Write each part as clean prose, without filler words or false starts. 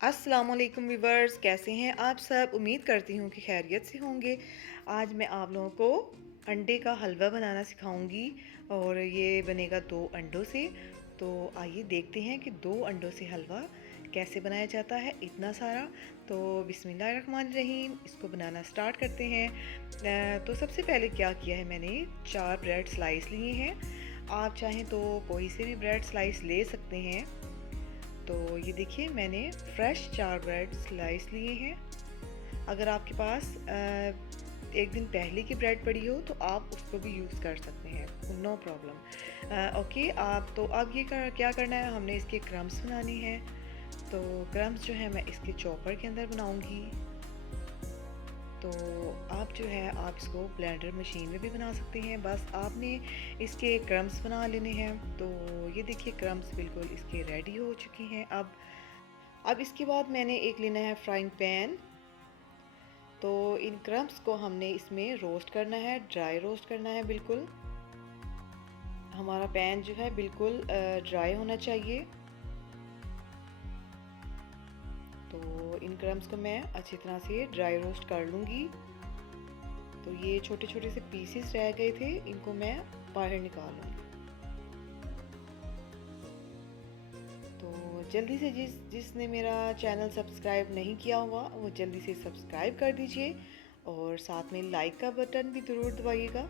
अस्सलाम वालेकुम व्यूवर्स, कैसे हैं आप सब। उम्मीद करती हूँ कि खैरियत से होंगे। आज मैं आप लोगों को अंडे का हलवा बनाना सिखाऊंगी और ये बनेगा 2 अंडों से। तो आइए देखते हैं कि 2 अंडों से हलवा कैसे बनाया जाता है इतना सारा। तो बिस्मिल्लाहिर्रहमानिर्रहीम, इसको बनाना स्टार्ट करते हैं। तो सबसे पहले क्या किया है, मैंने 4 ब्रेड स्लाइस लिए हैं। आप चाहें तो कोई से भी ब्रेड स्लाइस ले सकते हैं। तो ये देखिए, मैंने फ्रेश 4 ब्रेड स्लाइस लिए हैं। अगर आपके पास एक दिन पहले की ब्रेड पड़ी हो तो आप उसको भी यूज़ कर सकते हैं, नो प्रॉब्लम। ओके, आप तो अब क्या करना है, हमने इसके क्रम्स बनाने हैं। तो क्रम्स जो है मैं इसके चॉपर के अंदर बनाऊंगी। तो आप जो है आप इसको ब्लेंडर मशीन में भी बना सकते हैं, बस आपने इसके क्रम्स बना लेने हैं। तो ये देखिए, क्रम्स बिल्कुल इसके रेडी हो चुके हैं। अब इसके बाद मैंने एक लेना है फ्राइंग पैन। तो इन क्रम्स को हमने इसमें रोस्ट करना है, ड्राई रोस्ट करना है। बिल्कुल हमारा पैन जो है बिल्कुल ड्राई होना चाहिए। तो इन क्रम्स को मैं अच्छी तरह से ड्राई रोस्ट कर लूँगी। तो ये छोटे छोटे से पीसेस रह गए थे, इनको मैं बाहर निकालूंगी। तो जल्दी से जिसने मेरा चैनल सब्सक्राइब नहीं किया हुआ वो जल्दी से सब्सक्राइब कर दीजिए और साथ में लाइक का बटन भी ज़रूर दबाइएगा।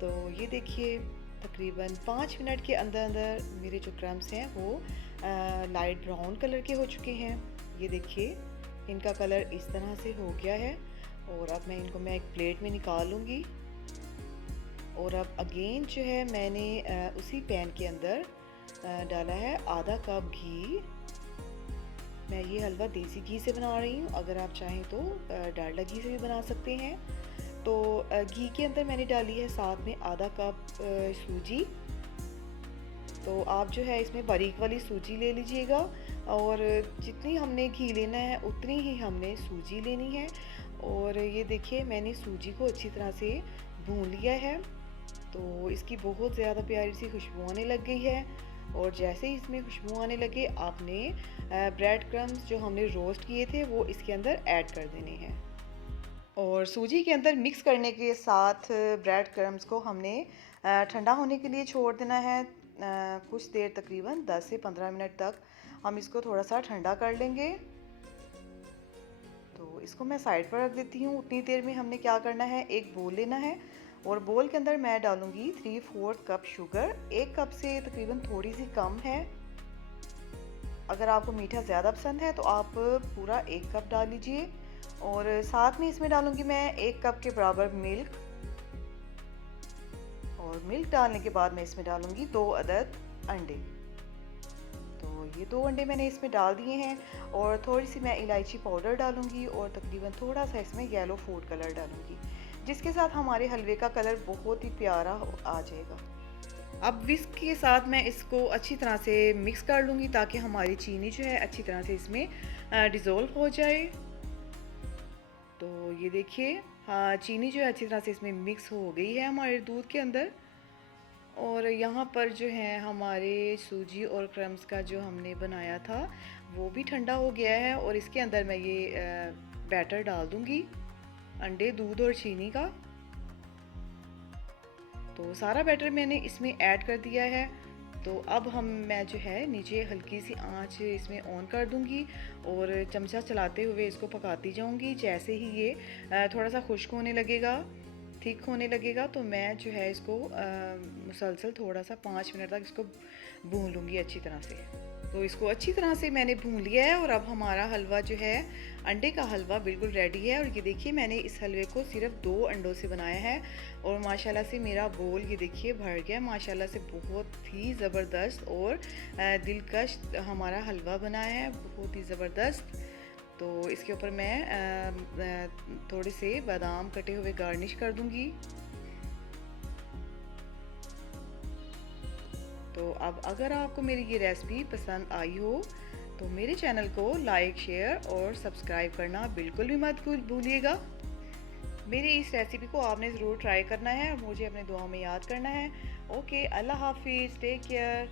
तो ये देखिए, तकरीबन 5 मिनट के अंदर अंदर मेरे जो क्रम्स हैं वो लाइट ब्राउन कलर के हो चुके हैं। ये देखिए, इनका कलर इस तरह से हो गया है। और अब मैं एक प्लेट में निकाल लूँगी। और अब अगेन जो है मैंने उसी पैन के अंदर डाला है आधा कप घी। मैं ये हलवा देसी घी से बना रही हूँ, अगर आप चाहें तो डालडा घी से भी बना सकते हैं। तो घी के अंदर मैंने डाली है साथ में आधा कप सूजी। तो आप जो है इसमें बारीक वाली सूजी ले लीजिएगा और जितनी हमने घी लेना है उतनी ही हमने सूजी लेनी है। और ये देखिए, मैंने सूजी को अच्छी तरह से भून लिया है। तो इसकी बहुत ज़्यादा प्यारी सी खुशबू आने लग गई है। और जैसे ही इसमें खुशबू आने लगे, आपने ब्रेड क्रम्स जो हमने रोस्ट किए थे वो इसके अंदर ऐड कर देने हैं। और सूजी के अंदर मिक्स करने के साथ ब्रेड क्रम्स को हमने ठंडा होने के लिए छोड़ देना है। कुछ देर, तकरीबन 10 से 15 मिनट तक हम इसको थोड़ा सा ठंडा कर लेंगे। तो इसको मैं साइड पर रख देती हूँ। उतनी देर में हमने क्या करना है, एक बोल लेना है और बोल के अंदर मैं डालूंगी 3/4 कप शुगर। 1 कप से तकरीबन थोड़ी सी कम है। अगर आपको मीठा ज़्यादा पसंद है तो आप पूरा 1 कप डाल लीजिए। और साथ में इसमें डालूंगी मैं 1 कप के बराबर मिल्क। और मिल्क डालने के बाद मैं इसमें डालूंगी 2 अदद अंडे। तो ये 2 अंडे मैंने इसमें डाल दिए हैं। और थोड़ी सी मैं इलायची पाउडर डालूंगी और तकरीबन थोड़ा सा इसमें येलो फूड कलर डालूंगी, जिसके साथ हमारे हलवे का कलर बहुत ही प्यारा आ जाएगा। अब विस्क के साथ मैं इसको अच्छी तरह से मिक्स कर लूँगी ताकि हमारी चीनी जो है अच्छी तरह से इसमें डिज़ोल्व हो जाए। तो ये देखिए, हाँ, चीनी जो है अच्छी तरह से इसमें मिक्स हो गई है हमारे दूध के अंदर। और यहाँ पर जो है हमारे सूजी और क्रम्स का जो हमने बनाया था वो भी ठंडा हो गया है। और इसके अंदर मैं ये बैटर डाल दूँगी, अंडे, दूध और चीनी का। तो सारा बैटर मैंने इसमें ऐड कर दिया है। तो अब मैं जो है नीचे हल्की सी आंच इसमें ऑन कर दूंगी और चमचा चलाते हुए इसको पकाती जाऊंगी। जैसे ही ये थोड़ा सा खुश्क होने लगेगा, थिक होने लगेगा, तो मैं जो है इसको मुसलसल थोड़ा सा 5 मिनट तक इसको भून लूँगी अच्छी तरह से। तो इसको अच्छी तरह से मैंने भून लिया है और अब हमारा हलवा जो है, अंडे का हलवा, बिल्कुल रेडी है। और ये देखिए, मैंने इस हलवे को सिर्फ 2 अंडों से बनाया है और माशाल्लाह से मेरा बोल ये देखिए भर गया। माशाल्लाह से बहुत ही ज़बरदस्त और दिलकश हमारा हलवा बना है, बहुत ही ज़बरदस्त। तो इसके ऊपर मैं थोड़े से बादाम कटे हुए गार्निश कर दूंगी। तो अब अगर आपको मेरी ये रेसिपी पसंद आई हो तो मेरे चैनल को लाइक, शेयर और सब्सक्राइब करना बिल्कुल भी मत भूलिएगा। मेरी इस रेसिपी को आपने ज़रूर ट्राई करना है और मुझे अपने दुआ में याद करना है। ओके, अल्लाह हाफिज़, टेक केयर।